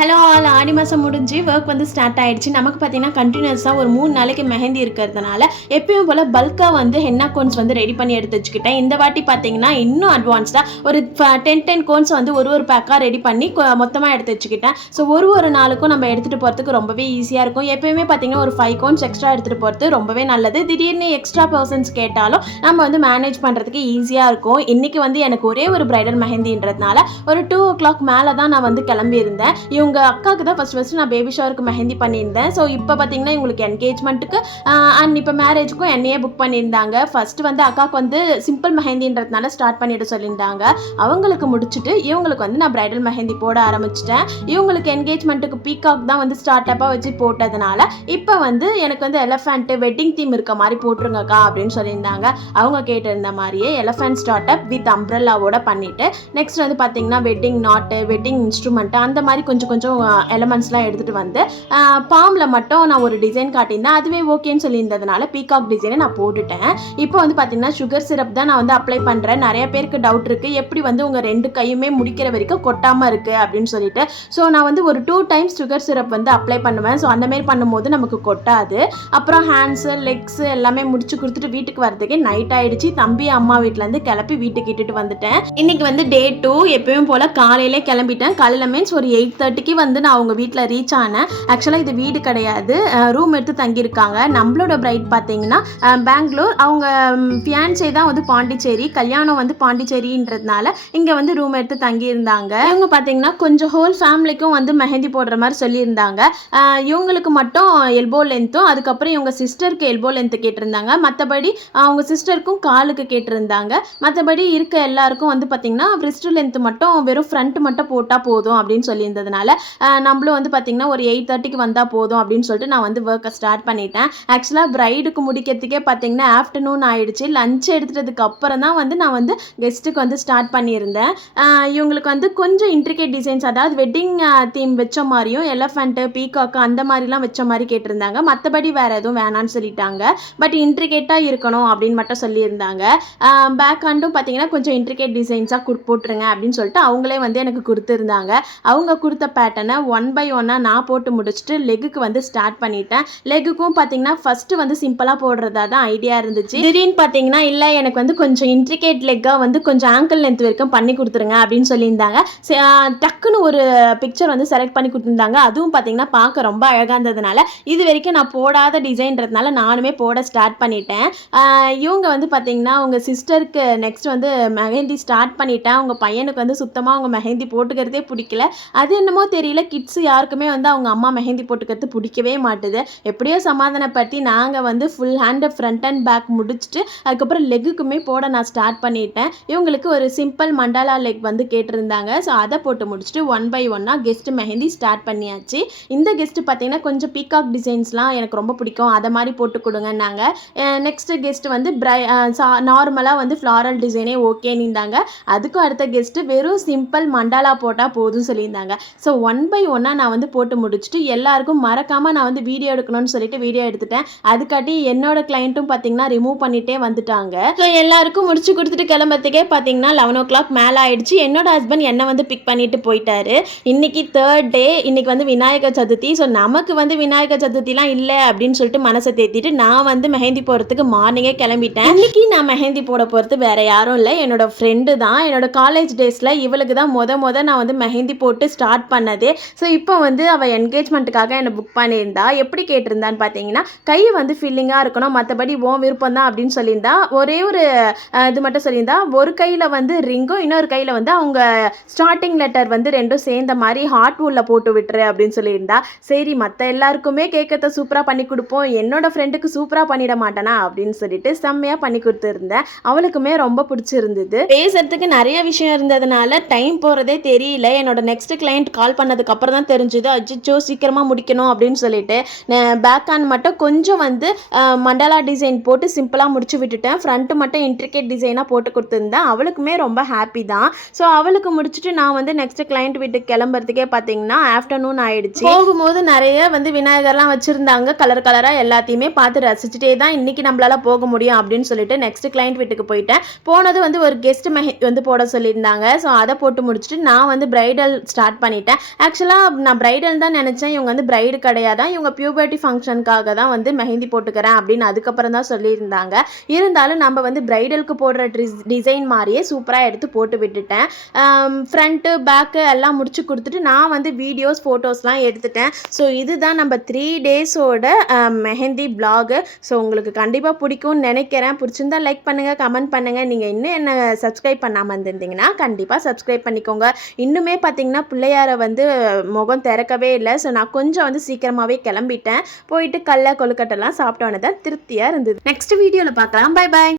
Hello all ஆடி மாதம் முடிஞ்சு work வந்து ஸ்டார்ட் ஆகிடுச்சு நமக்கு பார்த்தீங்கன்னா கண்டினியூஸாக ஒரு மூணு நாளைக்கு மெஹந்தி இருக்கிறதுனால எப்பயும் போல் பல்காக வந்து ஹென்னா கோன்ஸ் வந்து ரெடி பண்ணி எடுத்து வச்சுக்கிட்டேன். இந்த வாட்டி பார்த்தீங்கன்னா இன்னும் அட்வான்ஸ்டாக ஒரு டென் டென் கோன்ஸ் வந்து ஒரு ஒரு பேக்காக ரெடி பண்ணி மொத்தமாக எடுத்து வச்சுக்கிட்டேன். ஸோ ஒரு ஒரு நாளுக்கும் நம்ம எடுத்துகிட்டு போகிறதுக்கு ரொம்பவே ஈஸியாக இருக்கும். எப்பயுமே பார்த்தீங்கன்னா ஒரு ஃபைவ் கோன்ஸ் எக்ஸ்ட்ரா எடுத்துகிட்டு போகிறது ரொம்பவே நல்லது. திடீர்னு எக்ஸ்ட்ரா பர்சன்ஸ் கேட்டாலும் நம்ம வந்து மேனேஜ் பண்ணுறதுக்கு ஈஸியாக இருக்கும். இன்றைக்கி வந்து எனக்கு ஒரே ஒரு பிரைடல் மெஹந்தின்றதுனால ஒரு டூ ஓ கிளாக் மேலே தான் நான் வந்து கிளம்பியிருந்தேன். இவங்க அக்காவுக்கு தான் ஃபஸ்ட் ஃபஸ்ட்டு நான் பேபி ஷவருக்கு மெஹந்தி பண்ணியிருந்தேன். ஸோ இப்போ பார்த்தீங்கன்னா இவங்களுக்கு என்கேஜ்மெண்ட்டுக்கு அண்ட் இப்போ மேரேஜுக்கும் என்னையே புக் பண்ணியிருந்தாங்க. ஃபஸ்ட்டு வந்து அக்காவுக்கு வந்து சிம்பிள் மெஹந்தின்றதுனால ஸ்டார்ட் பண்ணிட்டு சொல்லியிருந்தாங்க. அவங்களுக்கு முடிச்சுட்டு இவங்களுக்கு வந்து நான் பிரைடல் மெஹந்தி போட ஆரம்பிச்சிட்டேன். இவங்களுக்கு என்கேஜ்மெண்ட்டுக்கு பீகாக் தான் வந்து ஸ்டார்ட் அப்பாக வச்சு போட்டதுனால இப்போ வந்து எனக்கு வந்து எலஃபென்ட்டு வெட்டிங் தீம் இருக்க மாதிரி போட்டுருங்கக்கா அப்படின்னு சொல்லியிருந்தாங்க. அவங்க கேட்டிருந்த மாதிரியே எலஃபென்ட் ஸ்டார்ட் அப் வித் அம்ப்ரல்லாவோட பண்ணிவிட்டு நெக்ஸ்ட் வந்து பார்த்தீங்கன்னா வெட்டிங் நாட்டு வெட்டிங் இன்ஸ்ட்ருமெண்ட்டு அந்த மாதிரி கொஞ்சம் கொஞ்சம் எலமெண்ட்ஸ்லாம் எடுத்துகிட்டு வந்து பாம்பில் மட்டும் நான் ஒரு டிசைன் காட்டியிருந்தேன். அதுவே ஓகேன்னு சொல்லியிருந்ததுனால பீகாக் டிசைனை நான் போட்டுட்டேன். இப்போ வந்து பார்த்தீங்கன்னா சுகர் சிரப் தான் நான் வந்து அப்ளை பண்ணுறேன் நிறைய பேருக்கு டவுட் இருக்குது எப்படி வந்து உங்கள் ரெண்டு கையுமே முடிக்கிற வரைக்கும் கொட்டாமல் இருக்குது அப்படின்னு சொல்லிட்டு. ஸோ நான் வந்து ஒரு டூ டைம்ஸ் சுகர் சிரப் வந்து அப்ளை பண்ணுவேன். ஸோ அந்தமாரி பண்ணும்போது நமக்கு கொட்டாது. அப்புறம் ஹேண்ட்ஸு லெக்ஸு எல்லாமே முடிச்சு கொடுத்துட்டு வீட்டுக்கு வரதுக்கே நைட் ஆயிடுச்சு. தம்பி அம்மா வீட்டிலேருந்து கிளப்பி வீட்டுக்கு இட்டுட்டு வந்துட்டேன். இன்னைக்கு வந்து டே டூ எப்பயும் போல் காலையிலே கிளம்பிட்டேன். காலையில் மீன்ஸ் ஒரு எயிட் தேர்ட்டி தேர்ட்டிக்கு வந்து நான் அவங்க வீட்டில் ரீச் ஆனேன் ஆக்சுவலாக இது வீடு கிடையாது. ரூம் எடுத்து தங்கியிருக்காங்க. நம்மளோட பிரைட் பார்த்தீங்கன்னா பெங்களூர் அவங்க ஃபியான்சே தான் வந்து பாண்டிச்சேரி. கல்யாணம் வந்து பாண்டிச்சேரின்றதுனால இங்கே வந்து ரூம் எடுத்து தங்கியிருந்தாங்க. இவங்க பார்த்தீங்கன்னா கொஞ்சம் ஹோல் ஃபேமிலிக்கும் வந்து மெஹந்தி போடுற மாதிரி சொல்லியிருந்தாங்க. இவங்களுக்கு மட்டும் எல்போ லென்த்தும் அதுக்கப்புறம் இவங்க சிஸ்டருக்கு எல்போ லென்த்து கேட்டிருந்தாங்க. மற்றபடி அவங்க சிஸ்டருக்கும் காலுக்கு கேட்டிருந்தாங்க. மற்றபடி இருக்க எல்லாருக்கும் வந்து பார்த்தீங்கன்னா wrist லென்த்து மட்டும் வெறும் ஃப்ரண்ட் மட்டும் போட்டால் போதும் அப்படின்னு சொல்லியிருந்ததுனால நம்மளும் வந்து பார்த்திங்கன்னா ஒரு எயிட் தேர்ட்டிக்கு வந்தால் போதும் அப்படின்னு சொல்லிட்டு நான் வந்து ஒர்க்கை ஸ்டார்ட் பண்ணிட்டேன். ஆக்சுவலாக ப்ரைடுக்கு முடிக்கிறதுக்கே பார்த்தீங்கன்னா ஆஃப்டர்நூன் ஆயிடுச்சு. லஞ்ச் எடுத்துட்டதுக்கு அப்புறம் தான் வந்து நான் வந்து கெஸ்ட்டுக்கு வந்து ஸ்டார்ட் பண்ணியிருந்தேன். இவங்களுக்கு வந்து கொஞ்சம் இன்ட்ரிகேட் டிசைன்ஸ் அதாவது வெட்டிங் தீம் வச்ச மாதிரியும் எலஃபண்ட்டு பீகாக்கு அந்த மாதிரிலாம் வச்ச மாதிரி கேட்டிருந்தாங்க. மற்றபடி வேறு எதுவும் வேணான்னு சொல்லிட்டாங்க. பட் இன்ட்ரிகேட்டாக இருக்கணும் அப்படின்னு மட்டும் சொல்லியிருந்தாங்க. பேக் ஹேண்டும் பார்த்தீங்கன்னா கொஞ்சம் இன்ட்ரிகேட் டிசைன்ஸாக போட்டுருங்க அப்படின்னு சொல்லிட்டு அவங்களே வந்து எனக்கு கொடுத்துருந்தாங்க. அவங்க கொடுத்த பேட்டர்னை ஒன் பை ஒன்னாக நான் போட்டு முடிச்சுட்டு லெக்குக்கு வந்து ஸ்டார்ட் பண்ணிட்டேன். லெக்குக்கும் பார்த்தீங்கன்னா ஃபஸ்ட்டு வந்து சிம்பிளாக போடுறதா தான் ஐடியா இருந்துச்சு. திடீர்னு பார்த்தீங்கன்னா இல்லை எனக்கு வந்து கொஞ்சம் இன்ட்ரிகேட் லெக்காக வந்து கொஞ்சம் ஆங்கிள் லென்த் வரைக்கும் பண்ணி கொடுத்துருங்க அப்படின்னு சொல்லியிருந்தாங்க. டக்குன்னு ஒரு பிக்சர் வந்து செலக்ட் பண்ணி கொடுத்துருந்தாங்க. அதுவும் பார்த்தீங்கன்னா பார்க்க ரொம்ப அழகாக இருந்ததுனால இது வரைக்கும் நான் போடாத டிசைன்றதுனால நானுமே போட ஸ்டார்ட் பண்ணிட்டேன். இவங்க வந்து பார்த்தீங்கன்னா அவங்க சிஸ்டருக்கு நெக்ஸ்ட் வந்து மெஹந்தி ஸ்டார்ட் பண்ணிட்டேன். அவங்க பையனுக்கு வந்து சுத்தமாக அவங்க மெஹந்தி போட்டுக்கிறதே பிடிக்கல. அது என்னமோ தெரியல. கிட்ஸ் யாருக்குமே வந்து அவங்க அம்மா மெஹந்தி போட்டுக்கிறது பிடிக்கவே மாட்டுது. எப்படியோ சமாதானப்படுத்தி நாங்கள் வந்து full hand front and back முடிச்சுட்டு அதுக்கப்புறம் லெக்குக்குமே போட நான் ஸ்டார்ட் பண்ணிட்டேன். இவங்களுக்கு ஒரு சிம்பிள் மண்டாலா லெக் வந்து கேட்டிருந்தாங்க. ஸோ அதை போட்டு முடிச்சுட்டு ஒன் பை ஒன்னாக கெஸ்ட் மெஹந்தி ஸ்டார்ட் பண்ணியாச்சு. இந்த கெஸ்ட்டு பார்த்தீங்கன்னா கொஞ்சம் பீகாக் டிசைன்ஸ்லாம் எனக்கு ரொம்ப பிடிக்கும். அதை மாதிரி போட்டு கொடுங்கன்னாங்க. நெக்ஸ்ட்டு கெஸ்ட் வந்து பிரை நார்மலாக வந்து ஃப்ளாரல் டிசைனே ஓகேன்னு இருந்தாங்க அதுக்கும் அடுத்த கெஸ்ட்டு வெறும் சிம்பிள் மண்டாலா போட்டால் போதும் சொல்லியிருந்தாங்க. ஸோ ஒன் பை ஒன்னாக நான் வந்து போட்டு முடிச்சுட்டு எல்லாருக்கும் மறக்காமல் நான் வந்து வீடியோ எடுக்கணும்னு சொல்லிட்டு வீடியோ எடுத்துட்டேன். அதுக்காட்டி என்னோட கிளைண்ட்டும் பார்த்தீங்கன்னா ரிமூவ் பண்ணிட்டே வந்துட்டாங்க. ஸோ எல்லாருக்கும் முடிச்சு கொடுத்துட்டு கிளம்புறதுக்கே பார்த்தீங்கன்னா லெவன் ஓ கிளாக் மேலே ஆயிடுச்சு. என்னோட ஹஸ்பண்ட் என்னை வந்து பிக் பண்ணிட்டு போயிட்டாரு. இன்னைக்கு தேர்ட் டே இன்னைக்கு வந்து விநாயகர் சதுர்த்தி. ஸோ நமக்கு வந்து விநாயகர் சதுர்த்திலாம் இல்லை அப்படின்னு சொல்லிட்டு மனசை தேத்திட்டு நான் வந்து மெஹந்தி போகிறதுக்கு மார்னிங்கே கிளம்பிட்டேன். இன்னைக்கு நான் மெஹந்தி போட போகிறது வேற யாரும் இல்லை. என்னோட ஃப்ரெண்டு தான். என்னோட காலேஜ் டேஸில் இவளுக்கு தான் முத முத நான் வந்து மெஹந்தி போட்டு ஸ்டார்ட் பண்ணதே. ஸோ இப்போ வந்து அவள் என்கேஜ்மெண்ட்டுக்காக என்னை புக் பண்ணியிருந்தா எப்படி கேட்டிருந்தான்னு பார்த்தீங்கன்னா கை வந்து ஃபில்லிங்காக இருக்கணும் மற்றபடி உன் விருப்பம் தான் அப்படின்னு சொல்லியிருந்தா ஒரே ஒரு இது மட்டும் சொல்லியிருந்தா ஒரு கையில் வந்து ரிங்கும் இன்னொரு கையில் வந்து அவங்க ஸ்டார்டிங் லெட்டர் வந்து ரெண்டும் சேர்ந்த மாதிரி ஹார்ட் உள்ள போட்டு விட்டுரு அப்படின்னு சொல்லியிருந்தா சரி மற்ற எல்லாருக்குமே கேட்கறத சூப்பராக பண்ணி கொடுப்போம் என்னோட ஃப்ரெண்டுக்கு சூப்பராக பண்ணிட மாட்டேனா அப்படின்னு சொல்லிட்டு செம்மையாக பண்ணி கொடுத்துருந்தேன் அவளுக்குமே ரொம்ப பிடிச்சிருந்தது. பேசுறதுக்கு நிறைய விஷயம் இருந்ததுனால டைம் போகிறதே தெரியல என்னோட நெக்ஸ்ட் கிளைண்ட் கால் பண்ணதுக்கு அப்புறம் தான் தெரிஞ்சுது அஜிச்சோ சீக்கிரமாக முடிக்கணும் அப்படின்னு சொல்லிட்டு. பேக் ஹேண்ட் மட்டும் கொஞ்சம் வந்து மண்டலா டிசைன் போட்டு சிம்பிளாக முடிச்சு விட்டுட்டேன். ஃப்ரண்ட்டு மட்டும் இன்ட்ரிகேட் டிசைனாக போட்டு கொடுத்துருந்தேன். அவளுக்குமே ரொம்ப ஹாப்பி தான். ஸோ அவளுக்கு முடிச்சுட்டு நான் வந்து நெக்ஸ்ட் கிளைண்ட் வீட்டுக்கு கிளம்புறதுக்கே பார்த்தீங்கன்னா ஆஃப்டர்நூன் ஆயிடுச்சு. போகும்போது நிறைய வந்து விநாயகர்லாம் வச்சுருந்தாங்க. கலர் கலராக எல்லாத்தையுமே பார்த்து ரசிச்சுட்டே தான் இன்னைக்கு நம்மளால போக முடியும் அப்படின்னு சொல்லிட்டு நெக்ஸ்ட் கிளைண்ட் வீட்டுக்கு போயிட்டேன். போனது வந்து ஒரு கெஸ்ட் மெஹி வந்து போட சொல்லியிருந்தாங்க. ஸோ அதை போட்டு முடிச்சுட்டு நான் வந்து பிரைடல் ஸ்டார்ட் பண்ணிட்டேன். ஆக்சுவலாக நான் பிரைடல் தான் நினச்சேன். இவங்க வந்து பிரைடு கிடையாது? இவங்க பியூபர்ட்டி ஃபங்க்ஷனுக்காக தான் வந்து மெஹந்தி போட்டுக்கிறேன் அப்படின்னு அதுக்கப்புறம் தான் சொல்லியிருந்தாங்க. இருந்தாலும் நம்ம வந்து பிரைடலுக்கு போடுற ட்ரிஸ் டிசைன் மாதிரியே சூப்பராக எடுத்து போட்டு விட்டுட்டேன். ஃப்ரண்ட்டு பேக்கு எல்லாம் முடிச்சு கொடுத்துட்டு நான் வந்து வீடியோஸ் ஃபோட்டோஸ்லாம் எடுத்துட்டேன். ஸோ இதுதான் நம்ம த்ரீ டேஸோட மெஹந்தி பிளாகு ஸோ உங்களுக்கு கண்டிப்பாக பிடிக்கும்னு நினைக்கிறேன். பிடிச்சிருந்தா லைக் பண்ணுங்கள் கமெண்ட் பண்ணுங்கள் நீங்கள் இன்னும் என்ன சப்ஸ்கிரைப் பண்ணாமல் இருந்திருந்தீங்கன்னா கண்டிப்பாக சப்ஸ்கிரைப் பண்ணிக்கோங்க. இன்னுமே பார்த்தீங்கன்னா பிள்ளையாரை வந்து வந்து முகம் திறக்கவே இல்லை. ஸோ நான் கொஞ்சம் வந்து சீக்கிரமாகவே கிளம்பிட்டேன். போயிட்டு கடல கொழுக்கட்டெல்லாம் சாப்பிட்டோன்னு தான் திருப்தியாக இருந்தது. நெக்ஸ்ட் வீடியோவில் பார்க்கலாம். Bye bye